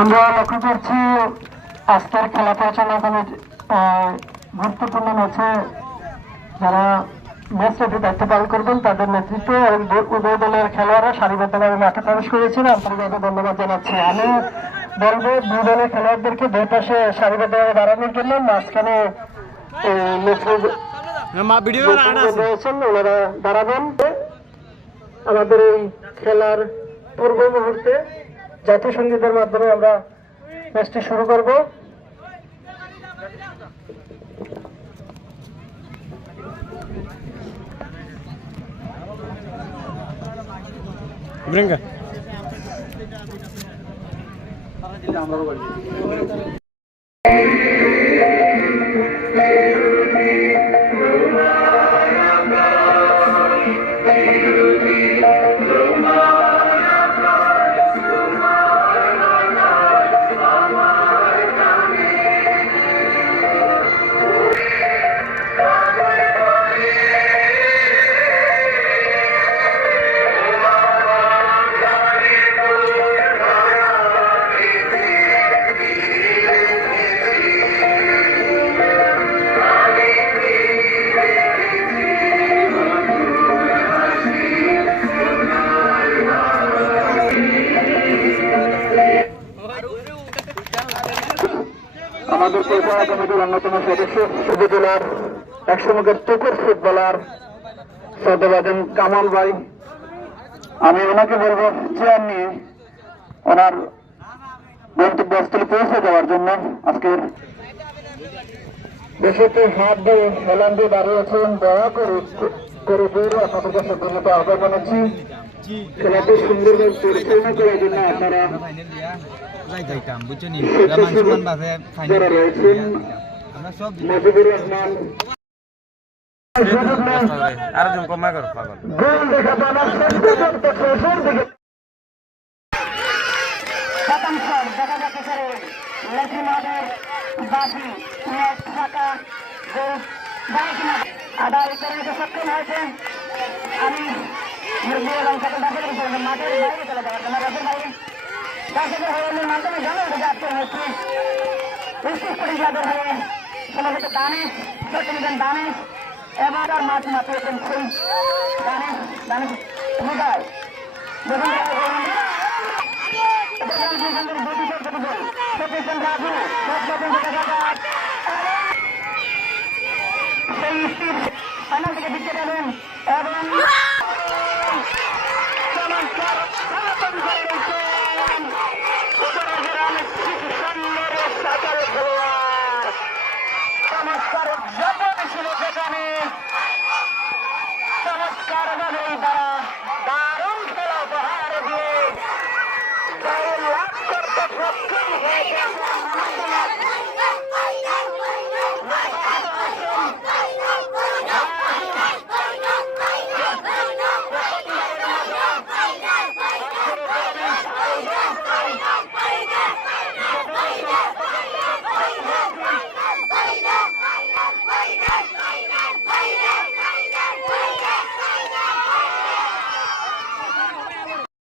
আমরা লক্ষ্য করছি আজকের খেলা পরিচালনা কমিটি গুরুত্বপূর্ণ ম্যাচে যারা ম্যাচ রেফারি দায়িত্ব পালন করবেন তাদের নেতৃত্ব এবং উভয় দলের খেলোয়াড়রা সারিবদ্ধভাবে মাঠে প্রবেশ করেছেন। আন্তরিকভাবে ধন্যবাদ জানাচ্ছি। আমি বলব দুই দলের খেলোয়াড়দেরকে দুই পাশে সারিবদ্ধভাবে দাঁড়ানোর জন্য মাঝখানে রয়েছেন ওনারা দাঁড়াবেন। আমাদের এই খেলার পূর্ব মুহূর্তে জাতীয় সঙ্গীতের মাধ্যমে আমরা ম্যাচটি শুরু করব Brinca. আমাদের পরিচালনা কমিটির অন্যতম সদস্য উপজেলার একসময়ের তুকুর ফুটবলার সদবাজন কামাল ভাই। আমি ওনাকে বলব, চেয়ার নিয়ে ওনার গন্তব্যস্থলে পৌঁছে দেওয়ার জন্য আজকের দেশেতে হাত দিয়ে হেলান দিয়ে দাঁড়িয়েছেন দয়া করে করে দৌড়ে আপনাদের কাছে ধন্যবাদ। আহ্বান জানাচ্ছি, খেলাটি সুন্দরভাবে পরিচালনা করার জন্য আপনারা যাই যাইতাম বুঝছ নি? স্বেচ্ছাসেবক যারা আমরা সব মুজিবুর রহমান আরও জন কমা কর পাগল। বাসি আদায় করে সক্ষম হয়েছে আমি মুরগি এবং মাঠের বাইরে চলে যাওয়ার জন্য বাইরে দর্শকের হওয়ার মাধ্যমে জানাতে যাচ্ছে হয়েছে বিশেষ করে যাদের হয়ে সম্ভবত দানেশ সত্যিজন দানেশ এবং তার মাছ মাতিয়েছেন সেই দানেশ দানেশ হৃদয় সেই স্থির ফাইনাল থেকে জিততে পারেন